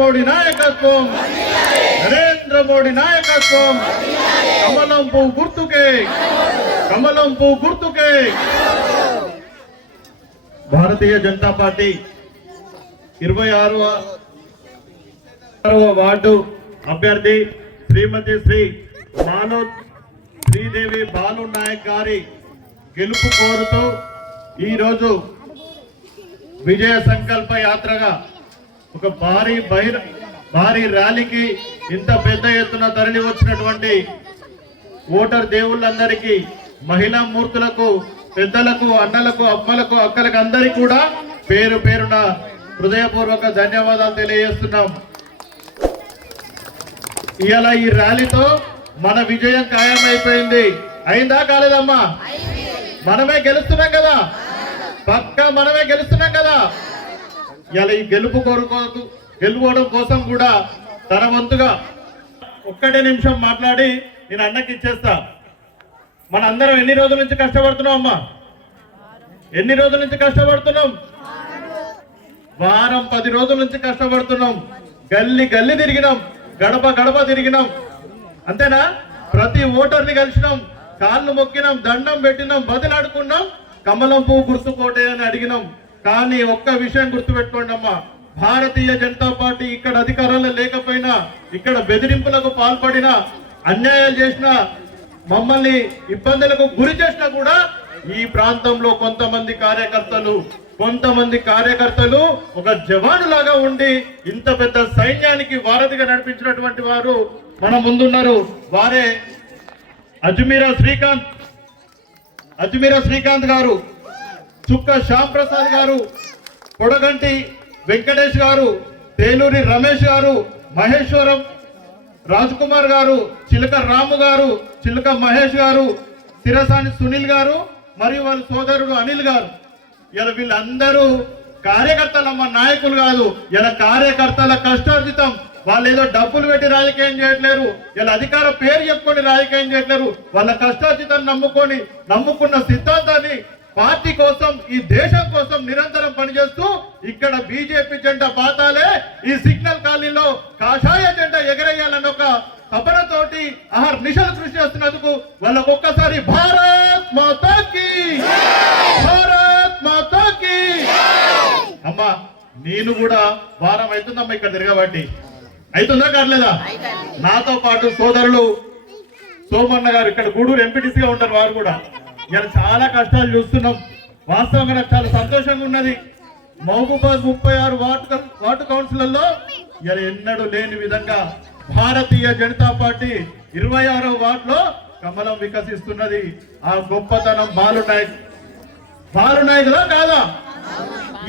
మోడీ నాయకత్వం, నరేంద్ర మోడీ నాయకత్వం, కమలం పువ్వు గుర్తుకే, కమలం పువ్వు గుర్తుకే. భారతీయ జనతా పార్టీ 26వ వార్డు అభ్యర్థి శ్రీమతి శ్రీ శ్రీదేవి బాలు నాయక్ గారి గెలుపు కోరుతూ ఈరోజు విజయ సంకల్ప యాత్రగా ఒక భారీ ర్యాలీకి ఇంత పెద్ద ఎత్తున తరలి వచ్చినటువంటి ఓటర్ దేవుళ్ళందరికీ, మహిళా మూర్తులకు, పెద్దలకు, అన్నలకు, అమ్మలకు, అక్కలకు అందరికీ కూడా పేరు పేరున హృదయపూర్వక ధన్యవాదాలు తెలియజేస్తున్నాం. ఇవాళ ఈ ర్యాలీతో మన విజయం ఖాయమైపోయింది. అయిందా కాలేదమ్మా? మనమే గెలుస్తున్నాం కదా, పక్కా మనమే గెలుస్తున్నాం కదా. ఇలా ఈ గెలుపోవడం కోసం కూడా తన వంతుగా ఒక్కటే నిమిషం మాట్లాడి నేను అన్నకి ఇచ్చేస్తా. మన అందరం ఎన్ని రోజుల నుంచి కష్టపడుతున్నాం అమ్మా? ఎన్ని రోజుల నుంచి కష్టపడుతున్నాం? వారం 10 రోజుల నుంచి కష్టపడుతున్నాం. గల్లీ గల్లీ తిరిగినాం, గడప గడప తిరిగినాం. అంతేనా? ప్రతి ఓటర్ని కలిసినాం, కాళ్ళు మొక్కినాం, దండం పెట్టినాం, బదిలాడుకున్నాం, కమలం పువ్వు గుర్తుకోటే అని అడిగినాం. కానీ ఒక్క విషయం గుర్తుపెట్టుకోండి అమ్మా, భారతీయ జనతా పార్టీ ఇక్కడ అధికారంలో లేకపోయినా, ఇక్కడ బెదిరింపులకు పాల్పడినా, అన్యాయాలు చేసినా, మమ్మల్ని ఇబ్బందులకు గురి చేసినా కూడా ఈ ప్రాంతంలో కొంతమంది కార్యకర్తలు ఒక జవాను లాగా ఉండి ఇంత పెద్ద సైన్యానికి వారధిగా నడిపించినటువంటి వారు మన ముందున్నారు. వారే అజ్మీరా శ్రీకాంత్ గారు, చుక్క శ్యామ్ ప్రసాద్ గారు, కొడగంటి వెంకటేష్ గారు, తేలూరి రమేష్ గారు, మహేశ్వరం రాజ్ కుమార్ గారు, చిలక రాము గారు, చిలక మహేష్ గారు, సిరసాని సునీల్ గారు, మరియు వాళ్ళ సోదరుడు అనిల్ గారు. ఇలా వీళ్ళందరూ కార్యకర్తలమ్మ, నాయకులు కాదు. ఇలా కార్యకర్తల కష్టార్జితం. వాళ్ళు ఏదో డబ్బులు పెట్టి రాజకీయం చేయట్లేరు, ఇలా అధికార పేరు చెప్పుకొని రాజకీయం చేయట్లేరు. వాళ్ళ కష్టార్జితాన్ని నమ్ముకున్న సిద్ధాంతాన్ని, పార్టీ కోసం, ఈ దేశం కోసం నిరంతరం పనిచేస్తూ ఇక్కడ బీజేపీ జెండా పాతాలే ఈ సిగ్నల్ కాలనీలో కాషాయ జెండా ఎగరేయాలని ఒక తపనతోటి నిశలు కృషి చేస్తున్నందుకు వాళ్ళకు ఒక్కసారి భారత్ మాతాకి, భారత్ మాతాకి. అమ్మా, నేను కూడా వారం అవుతుందమ్మా ఇక్కడ తిరగబట్టి. అవుతుందా కావట్లేదా? నాతో పాటు సోదరులు సోమన్న గారు ఇక్కడ గూడూరు ఎంపీటీసీగా ఉంటారు. వారు కూడా ఇలా చాలా కష్టాలు చూస్తున్నాం. వాస్తవంగా నాకు చాలా సంతోషంగా ఉన్నది. మహబూబాద్ 36 వార్డు కౌన్సిలర్లో ఇలా ఎన్నడూ లేని విధంగా భారతీయ జనతా పార్టీ 26వ వార్డులో కమలం వికసిస్తున్నది. ఆ గొప్పతనం బాలు నాయకులా కాదా?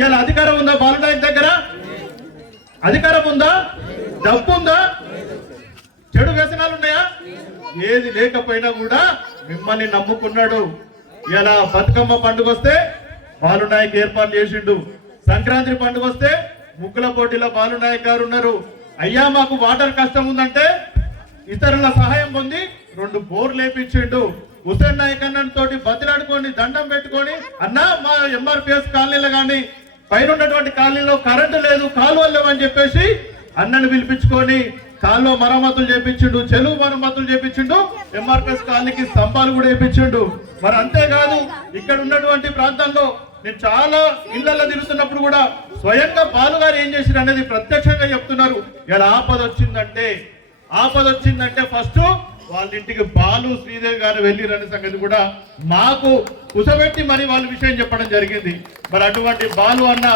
ఇలా అధికారం ఉందా బాలు నాయక్ దగ్గర? అధికారం ఉందా? డబ్బు ఉందా? చెడు వ్యసనాలు ఉన్నాయా? ఏది లేకపోయినా కూడా మిమ్మల్ని నమ్ముకున్నాడు. ఇలా బతుకమ్మ పండుగ వస్తే బాలు నాయక్ ఏర్పాటు చేసిండు. సంక్రాంతి పండుగ వస్తే ముగ్గుల పోటీలో బాలు నాయక్ గారు ఉన్నారు. అయ్యా మాకు వాటర్ కష్టం ఉందంటే ఇతరుల సహాయం పొంది 2 బోర్లు లేపించిండు. హుసేన్ నాయక్ అన్న తోటి బతిలాడుకొని దండం పెట్టుకొని, అన్నా మా ఎంఆర్పిఎస్ కాలనీలో కానీ పైన ఉన్నటువంటి కాలనీలో కరెంటు లేదు, కాలువలు లేవని చెప్పేసి అన్నను పిలిపించుకొని కాల్లో మరమ్మతులు చేపించిండు, చెరువు మరమ్మతులు చేపించిండు, ఎంఆర్పిఎస్ కాలనీకి స్తంభాలు కూడా వేయించిండు. మరి అంతేకాదు ఇక్కడ ఉన్నటువంటి ప్రాంతాల్లో నేను చాలా ఇళ్లలో తిరుగుతున్నప్పుడు కూడా స్వయంగా బాలు గారు ఏం చేశారు అనేది ప్రత్యక్షంగా చెప్తున్నారు. ఇలా ఆపద వచ్చిందంటే ఫస్ట్ వాళ్ళ ఇంటికి బాలు శ్రీదేవి గారు వెళ్ళిరనే సంగతి కూడా మాకు కుసబెట్టి మరి వాళ్ళ విషయం చెప్పడం జరిగింది. మరి అటువంటి బాలు అన్న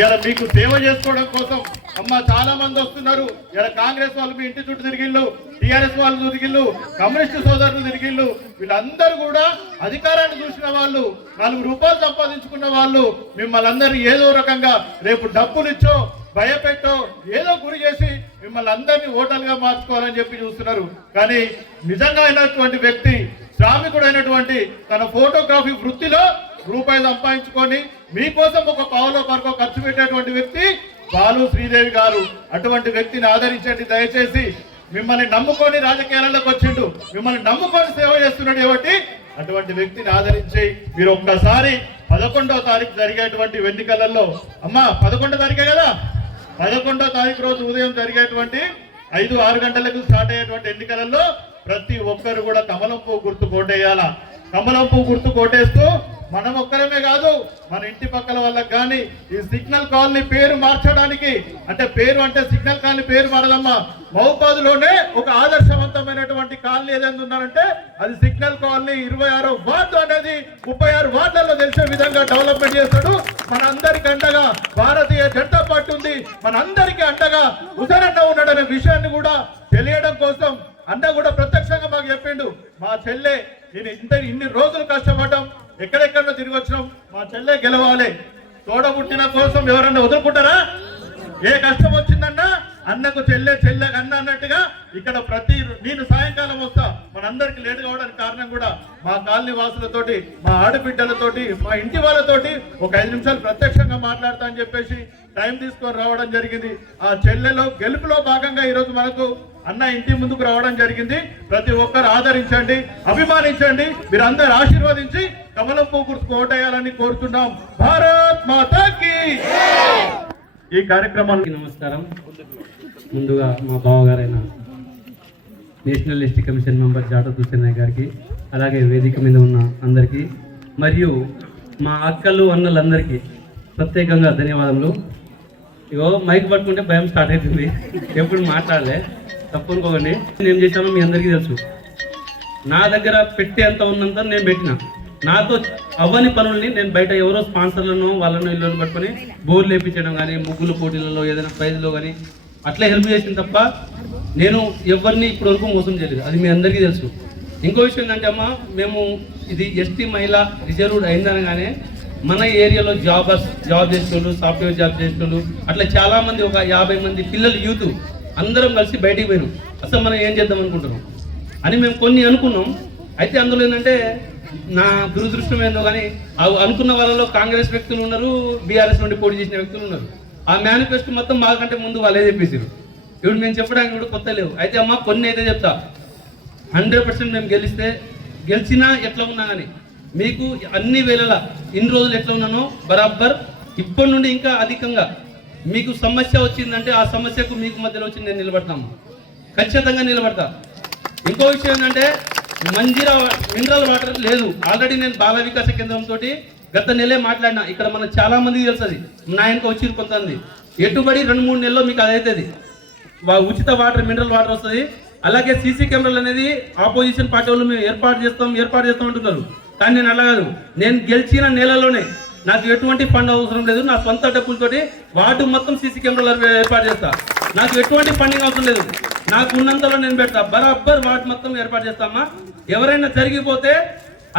ఇలా మీకు సేవ చేసుకోవడం కోసం అమ్మ చాలా మంది వస్తున్నారు. ఇలా కాంగ్రెస్ వాళ్ళు మీ ఇంటి చుట్టూ తిరిగిళ్ళు, టిఆర్ఎస్ వాళ్ళు తిరిగిళ్ళు, కమ్యూనిస్టు సోదరులు తిరిగిళ్ళు. వీళ్ళందరూ కూడా అధికారాన్ని చూసిన వాళ్ళు, 4 రూపాయలు సంపాదించుకున్న వాళ్ళు మిమ్మల్ని అందరినీ ఏదో రకంగా రేపు డబ్బులు ఇచ్చో భయపెట్టో ఏదో గురి చేసి మిమ్మల్ని అందరినీ ఓటర్లుగా మార్చుకోవాలని చెప్పి చూస్తున్నారు. కానీ నిజంగా అయినటువంటి వ్యక్తి, శ్రామికుడైనటువంటి తన ఫోటోగ్రఫీ వృత్తిలో రూపాయి సంపాదించుకొని మీకోసం ఒక పావులో పరకో ఖర్చు పెట్టేటువంటి వ్యక్తి బాలు శ్రీదేవి గారు. అటువంటి వ్యక్తిని ఆదరించండి దయచేసి. మిమ్మల్ని నమ్ముకొని రాజకీయాలకు వచ్చిండు, మిమ్మల్ని నమ్ముకొని సేవ చేస్తున్నాడు కాబట్టి అటువంటి వ్యక్తిని ఆదరించి మీరు ఒక్కసారి 11వ తారీఖు జరిగేటువంటి ఎన్నికలలో, అమ్మా 11వ తారీఖే కదా, 11వ తారీఖు రోజు ఉదయం జరిగేటువంటి 5-6 గంటలకు స్టార్ట్ అయ్యేటువంటి ఎన్నికలలో ప్రతి ఒక్కరు కూడా కమలం పువ్వు గుర్తు కోటేయాల. కమలం పువ్వు గుర్తు కోటేస్తూ మనం ఒక్కరమే కాదు, మన ఇంటి పక్కల వాళ్ళకి కానీ ఈ సిగ్నల్ కాలనీ పేరు మార్చడానికి, అంటే పేరు అంటే సిగ్నల్ కాలనీ పేరు మారదమ్మా, మహబూబాబాద్లోనే ఒక ఆదర్శవంతమైనటువంటి కాలనీ ఏదైనా ఉన్నారంటే అది సిగ్నల్ కాలనీ. 26వ వార్డు అనేది 36 వార్డులలో తెలిసే విధంగా డెవలప్మెంట్ చేస్తాడు. మన అందరికి అండగా భారతీయ జనతా పార్టీ ఉంది, మన అందరికీ అండగా హుసేనన్న ఉన్నాడనే విషయాన్ని కూడా తెలియడం కోసం అన్న కూడా ప్రత్యక్షంగా మాకు చెప్పిండు. మా చెల్లె నేను ఇన్ని రోజులు కష్టపడ్డాం, ఎక్కడెక్కడో తిరిగి వచ్చినాం, మా చెల్లె గెలవాలి. తోడబుట్టిన కోసం ఎవరన్నా వదులుకుంటారా? ఏ కష్టం వచ్చిందన్నా అన్నకు చెల్లె అన్న అన్నట్టుగా ఇక్కడ నేను సాయంకాలం వస్తా. మనందరికి లేట్ కావడానికి కారణం కూడా మా కాలనీ వాసులతోటి, మా ఆడబిడ్డలతోటి, మా ఇంటి వాళ్ళతోటి ఒక 5 నిమిషాలు ప్రత్యక్షంగా మాట్లాడతా అని చెప్పేసి టైం తీసుకొని రావడం జరిగింది. ఆ చెల్లెలో గెలుపులో భాగంగా ఈరోజు మనకు అన్న ఇంటి ముందుకు రావడం జరిగింది. ప్రతి ఒక్కరు ఆదరించండి, అభిమానించండి, మీరు అందరు ఆశీర్వదించి కమలం పువ్వు గుర్తుకు ఓటేయాలని కోరుతున్నాం. భారత్ మాతాకి. ఈ కార్యక్రమానికి నమస్కారం. ముందుగా మా బావగారైన national ST commission member Jata Husenaiah గారికి, అలాగే వేదిక మీద ఉన్న అందరికీ మరియు మా అక్కలు అన్నలందరికీ ప్రత్యేకంగా ధన్యవాదములు. ఇగో మైక్ పట్టుకుంటే భయం స్టార్ట్ అవుతుంది, ఎప్పుడు మాట్లాడలే, తప్పనుకోకండి. నేను చేశానో మీ అందరికీ తెలుసు. నా దగ్గర పెట్టేంత ఉన్నంత నేను పెట్టిన, నాతో అవ్వని పనుల్ని నేను బయట ఎవరో స్పాన్సర్లను వాళ్ళను ఇళ్ళను పట్టుకొని బోర్లు వేయించడం కానీ, ముగ్గులు పోటీలలో ఏదైనా ప్రైజ్లో కానీ అట్లా హెల్ప్ చేసిన తప్ప నేను ఎవరిని ఇప్పటి వరకు మోసం చేయలేదు. అది మీ అందరికీ తెలుసు. ఇంకో విషయం ఏంటంటే అమ్మ, మేము ఇది ఎస్టీ మహిళ రిజర్వ్డ్ అయిందనగానే మన ఏరియాలో జాబ్ చేసేవాళ్ళు, సాఫ్ట్వేర్ జాబ్ చేసేవాళ్ళు అట్లా చాలామంది, ఒక 50 మంది పిల్లలు, యూత్ అందరం కలిసి బయటికి పోయినాం. అసలు మనం ఏం చేద్దాం అనుకుంటున్నాం అని మేము కొన్ని అనుకున్నాం. అయితే అందులో ఏంటంటే నా దురదృష్టం ఏందో కానీ అనుకున్న వాళ్ళలో కాంగ్రెస్ వ్యక్తులు ఉన్నారు, బీఆర్ఎస్ నుండి పోటీ చేసిన వ్యక్తులు ఉన్నారు. ఆ మేనిఫెస్టో మొత్తం మాకంటే ముందు వాళ్ళే చెప్పేసారు. ఇప్పుడు మేము చెప్పడానికి కూడా కొత్త లేవు. అయితే అమ్మ కొన్ని అయితే చెప్తా. 100% మేము గెలిచినా ఎట్లా ఉన్నా కానీ మీకు అన్ని వేళలా ఇన్ని రోజులు ఎట్లా ఉన్నానో బరాబర్ ఇప్పటి నుండి ఇంకా అధికంగా మీకు సమస్య వచ్చిందంటే ఆ సమస్యకు మీకు మధ్యలో వచ్చి నేను నిలబడతాము, ఖచ్చితంగా నిలబడతా. ఇంకో విషయం ఏంటంటే మంజీరా మినరల్ వాటర్ లేదు. ఆల్రెడీ నేను బాల వికాస కేంద్రంతో గత నెలే మాట్లాడినా. ఇక్కడ మన చాలా మందికి తెలుస్తుంది, నా వెనక వచ్చి కొంతమంది ఎటుబడి 2-3 నెలల్లో మీకు అదైతుంది. ఉచిత వాటర్, మినరల్ వాటర్ వస్తుంది. అలాగే సీసీ కెమెరాలు అనేది ఆపోజిషన్ పార్టీ వాళ్ళు మేము ఏర్పాటు చేస్తాం అంటున్నారు. కానీ నేను అలా కాదు. నేను గెలిచిన నెలలోనే నాకు ఎటువంటి ఫండ్ అవసరం లేదు, నా సొంత డబ్బులతోటి వార్డు మొత్తం సీసీ కెమెరాలు ఏర్పాటు చేస్తా. నాకు ఎటువంటి ఫండింగ్ అవసరం లేదు, నాకు ఉన్నంతలో నేను పెడతా. బరాబర్ వార్డు మొత్తం ఏర్పాటు చేస్తామా. ఎవరైనా జరిగిపోతే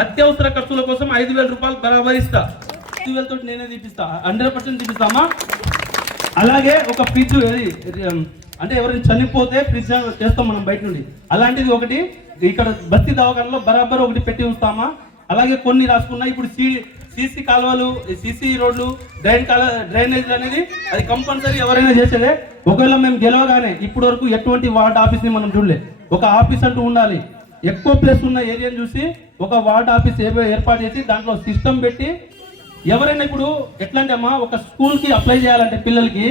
అత్యవసర ఖర్చుల కోసం 5,000 రూపాయలు బరాబర్ ఇస్తా. 5,000 తోటి నేనే తీపిస్తా, 100% తీపిస్తామా. అలాగే ఒక ఫ్రిడ్జ్, అంటే ఎవరైనా చనిపోతే ఫ్రిడ్జ్ చేస్తాం మనం బయట నుండి, అలాంటిది ఒకటి ఇక్కడ బస్తీ దవాఖానలో బరాబర్ ఒకటి పెట్టి ఉంచుతామా. అలాగే కొన్ని రాసుకున్నా. ఇప్పుడు సీసీ కాలువలు, సీసీ రోడ్లు, డ్రైనేజ్ అనేది అది కంపల్సరీ ఎవరైనా చేసేదే. ఒకవేళ మేము గెలవగానే ఇప్పటి వరకు ఎటువంటి వార్డ్ ఆఫీస్ని మనం చూడలే. ఒక ఆఫీస్ అంటూ ఉండాలి. ఎక్కువ ప్లేస్ ఉన్న ఏరియాని చూసి ఒక వార్డ్ ఆఫీస్ ఏర్పాటు చేసి దాంట్లో సిస్టమ్ పెట్టి ఎవరైనా ఇప్పుడు ఎట్లా అంటే అమ్మా, ఒక స్కూల్కి అప్లై చేయాలంటే పిల్లలకి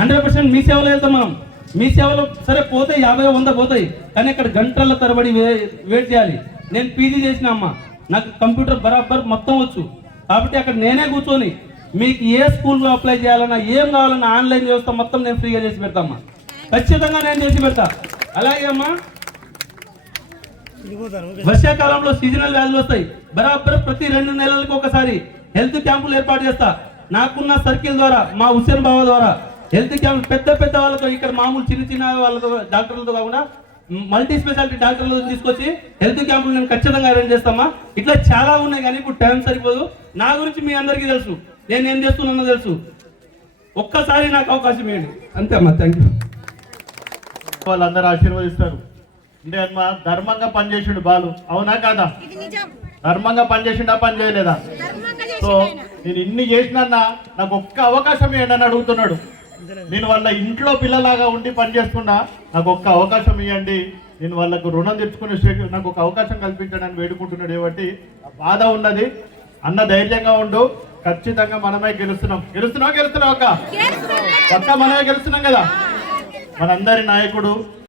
100% మీ సేవలో వెళ్తాం మనం. మీ సేవలో సరే పోతాయి, 50-100 పోతాయి, కానీ ఇక్కడ గంటల తరబడి వెయిట్ చేయాలి. నేను పీజీ చేసిన అమ్మ, నాకు కంప్యూటర్ బరాబర్ మొత్తం వచ్చు. కాబట్టి అక్కడ నేనే కూర్చొని మీకు ఏ స్కూల్లో అప్లై చేయాలన్నా, ఏం కావాలన్నా ఆన్లైన్ వ్యవస్థ మొత్తం నేను ఫ్రీగా చేసి పెడతామ్మా. ఖచ్చితంగా నేను చేసి పెడతా. అలాగే అమ్మా, వర్షాకాలంలో సీజనల్ వ్యాధులు వస్తాయి. బరాబర్ ప్రతి 2 నెలలకు ఒకసారి హెల్త్ క్యాంపులు ఏర్పాటు చేస్తా. నాకున్న సర్కిల్ ద్వారా, మా హుసేన్ బావ ద్వారా హెల్త్ క్యాంపులు పెద్ద వాళ్ళతో, ఇక్కడ మామూలు చిన్న వాళ్ళతో డాక్టర్లతో కాకుండా మల్టీ స్పెషాలిటీ డాక్టర్లు తీసుకొచ్చి హెల్త్ క్యాంపులు నేను ఖచ్చితంగా అరేంజ్ చేస్తామా. ఇట్లా చాలా ఉన్నాయి, కానీ ఇప్పుడు టైం సరిపోదు. నా గురించి మీ అందరికీ తెలుసు, నేను ఏం చేస్తున్నానో తెలుసు. ఒక్కసారి నాకు అవకాశం ఇవ్వండి, అంతే అమ్మా. Thank you. వాళ్ళందరూ ఆశీర్వదిస్తారు. అంటే అమ్మా, ధర్మంగా పనిచేసిండు బాలు, అవునా కాదా? ధర్మంగా పనిచేసిండా, పని చేయలేదా? సో నేను ఇన్ని చేసినా నాకు ఒక్క అవకాశం ఇవ్వండి అని అడుగుతున్నాడు. నేను వాళ్ళ ఇంట్లో పిల్లలాగా ఉండి పనిచేస్తున్నా, నాకు ఒక్క అవకాశం ఇవ్వండి, నేను వాళ్ళకు రుణం తెచ్చుకునే స్టేజ్ నాకు ఒక అవకాశం కల్పించడానికి వేడుకుంటున్నాడు. కాబట్టి బాధ ఉన్నది అన్న, ధైర్యంగా ఉండు. ఖచ్చితంగా మనమే గెలుస్తున్నాం అక్క మనమే గెలుస్తున్నాం కదా. మనందరి నాయకుడు